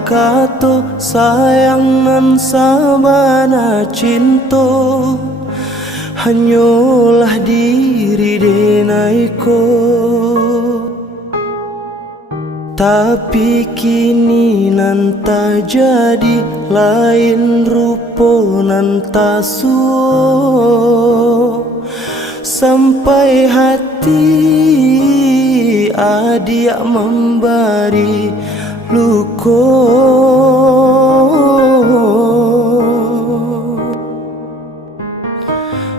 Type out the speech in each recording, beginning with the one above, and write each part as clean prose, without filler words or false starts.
kato sayang nan sabana cinto hanyalah diri denaiko. Tapi kini nan tak jadi lain rupo nan tak suo sampai hati adia memberi luko.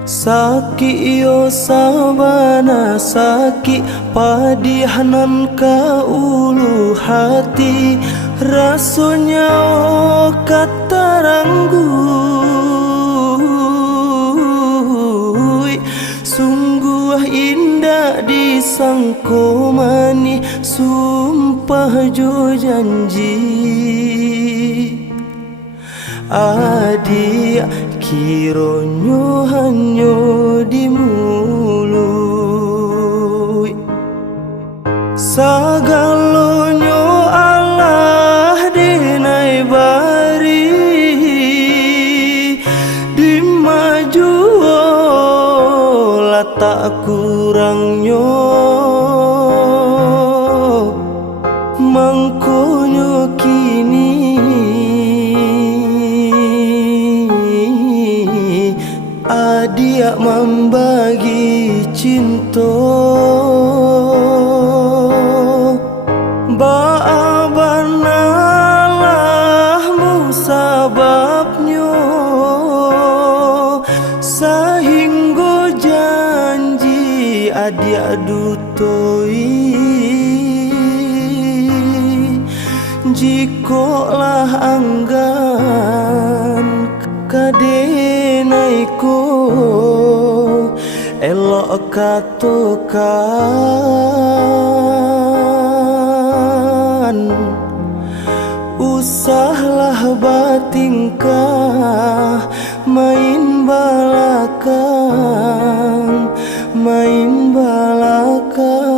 Saki yo sabana saki padihanan ka ulu hati rasanya katarangguy sungguh indah disangko mani sumpah jo janji adia kironyo hanyo di mulut sagalonyo Allah denai bari di maju lah tak kurangnya mangkonyo kini adia membagi cinta baabanalah musababnya sehingga janji adia dutoi jikolah anggan kadenaiko elok katokan usahlah batingkah main balakang main balakang.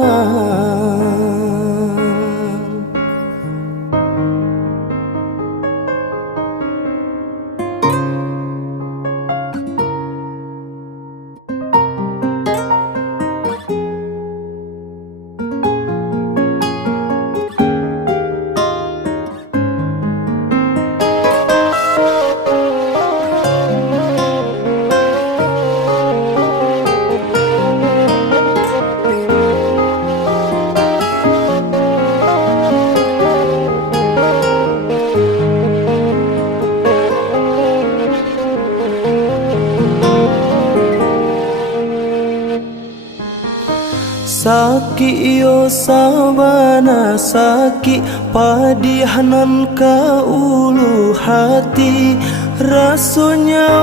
Saki yo sabana saki padihanan ka ulu hati rasanya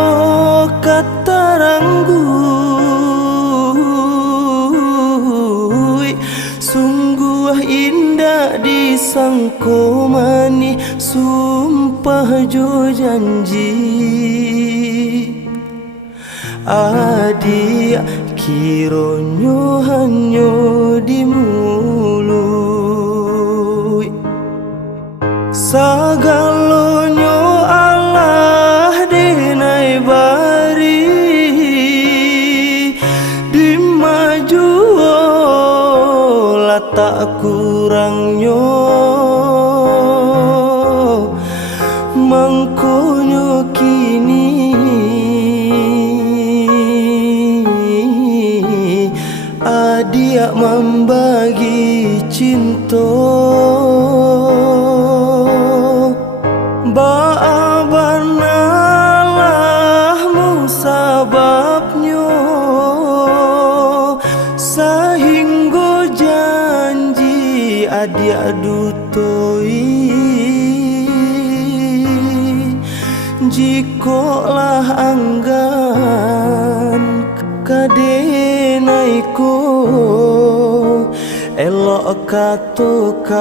katarangguy sungguh indah disangko mani sumpah jo janji adia kironyo hanyo di mulut sagalonyo Allah denai bari di maju lah tak kurangnya mangkonyo kini adia membagi cinta baabanalah musababnya sehingga janji adia dutoi jikolah anggan kadenaiko elok katokan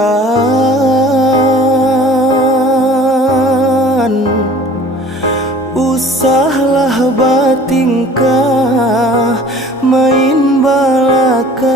usahlah batingkah main balakang